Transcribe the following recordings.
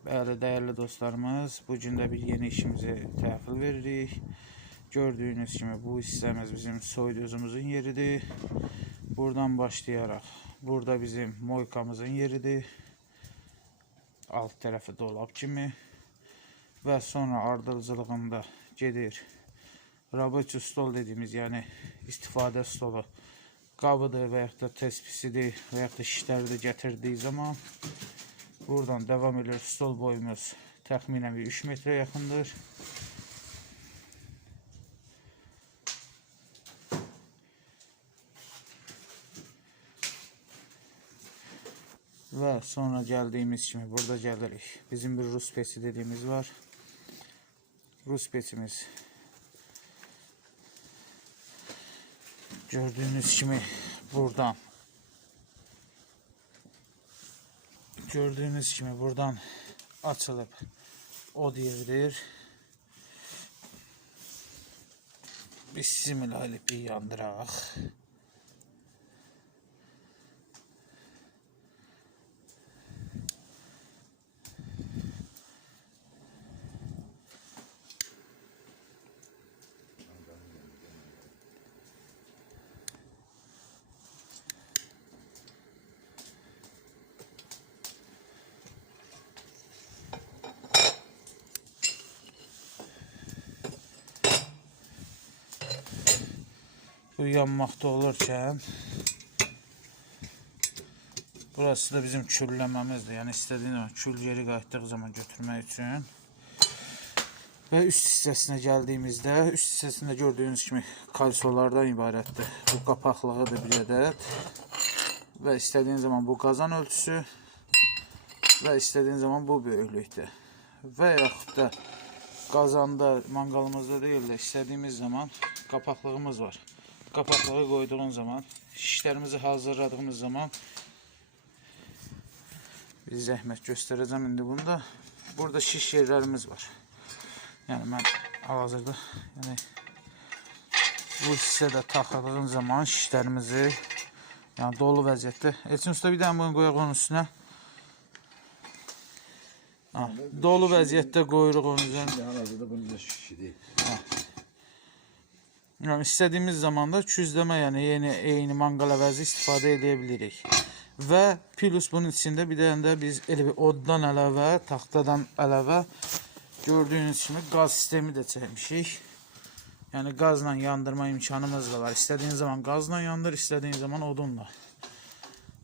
Bəli, dəyərli dostlarımız, bu gün də bir yeni işimizi təhvil veririk. Gördüyünüz kimi bu hissəmiz bizim soyduzumuzun yeridir. Buradan başlayaraq, burada bizim moykamızın yeridir. Alt tərəfi dolab kimi. Və sonra ardıcılığında gedir. Rəbocı stol dediyimiz, yəni istifadə stolu qabıdır və yaxud da tespisidir və yaxud da şişlərdə gətirdiyi zaman buradan devam edilir. Stol boyumuz təxminən 3 metrə yaxındır. Və sonra gəldiyimiz kimi burada gəlirik. Bizim bir Rus pesi dediyimiz var. Rus pesimiz gördüğünüz kimi buradan açılıb od yeridir. Bismillah bir yandıraq. Bu yanmaqda olurken burası da bizim külləməmizdir. Yəni istədiyiniz zaman kül geri qayıtdığı zaman götürmək üçün. Və üst hissəsinə gəldiyimizdə, üst hissəsində gördüyünüz kimi kalsolardan ibarətdir. Bu qapaqlığıdır bir ədəd. Və istədiyiniz zaman bu qazan ölçüsü və istədiyiniz zaman bu böyüklükdə. Və yaxud da qazanda, manqalımızda deyil də istədiyimiz zaman qapaqlığımız var. Qapaqlığı qoyduğun zaman, şişlərimizi hazırladığımız zaman bir zəhmət göstərəcəm indi bunda. Burada şiş yerlərimiz var. Yəni mən hal-hazırda bu hissədə taxıdığım zaman şişlərimizi dolu vəziyyətdə. Elçin usta bir dənə bunu qoyaq onun üstünə. Dolu vəziyyətdə qoyuruq onun üzerine. Hal-hazırda bunun şişidir. Yəni istədiyimiz zaman da küzləmə, yəni eyni manqal əvəzi istifadə edə bilirik. Və plus bunun içində bir dənə də biz elə bir oddan əlavə, taxtadan əlavə gördüyünüz kimi qaz sistemi də çəkmişik. Yəni qazla yandırma imkanımız da var. İstədiyiniz zaman qazla yandır, istədiyiniz zaman odunla.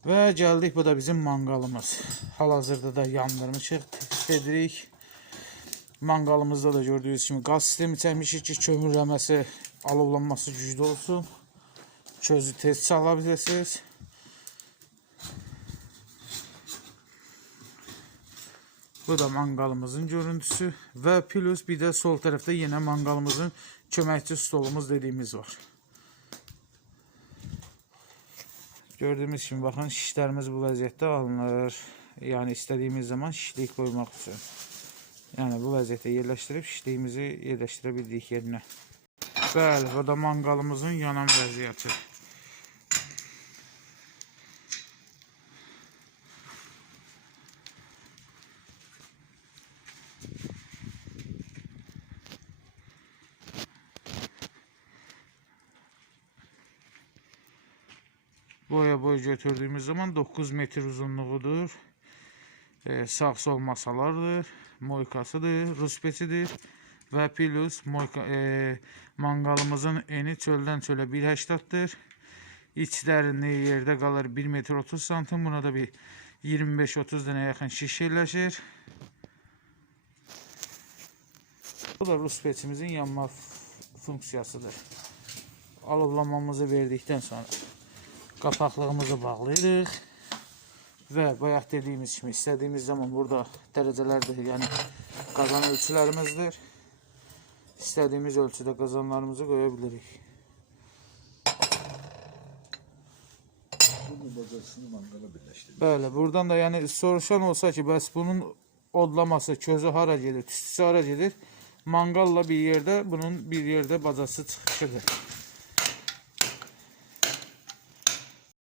Və gəldik, bu da bizim manqalımız. Hal-hazırda da yandırmışıq, test edirik. Manqalımızda da gördüyünüz kimi qaz sistemi çəkmişik ki, kömürləməsi, alovlanması güclü olsun. Közü tez çala bilirsiniz. Bu da manqalımızın görüntüsü. Və plus bir də sol tərəfdə yenə manqalımızın köməkçi stolumuz dediyimiz var. Gördüyümüz kimi baxın, şişlərimiz bu vəziyyətdə alınır. Yəni istədiyimiz zaman şişlik qoymaq üçün. Yəni bu vəziyyətə yerləşdirib şişliyimizi yerləşdirə bildik yerinə. Bəli, bu da manqalımızın yanan vəziyyəti. Boya boy götürdüğümüz zaman 9 metr uzunluğudur. Sağ-sol masalardır. Moykasıdır. Rus pesidir. Və plus manqalımızın eni çöldən çölə 1,80'dir. İç dərinliyi yerdə qalır 1 metr 30 santim. Buna da bir 25-30 dənə yaxın şiş yerləşir. Bu da Rus pesimizin yanma funksiyasıdır. Alovlamamızı verdikdən sonra qapaqlığımızı bağlayırıq. Və bayaq dediyimiz kimi istədiyimiz zaman burada dərəcələrdir, yəni qazan ölçülərimizdir. İstədiyimiz ölçüdə qazanlarımızı qoya bilirik. Bunun bacasını mangala birləşdirdik. Bəli, buradan da yəni soruşan olsa ki, bəs bunun odlaması, közü hara gedir, tüstüsü hara gedir? Manqalla bir yerdə, bunun bir yerdə bacası çıxışıdır.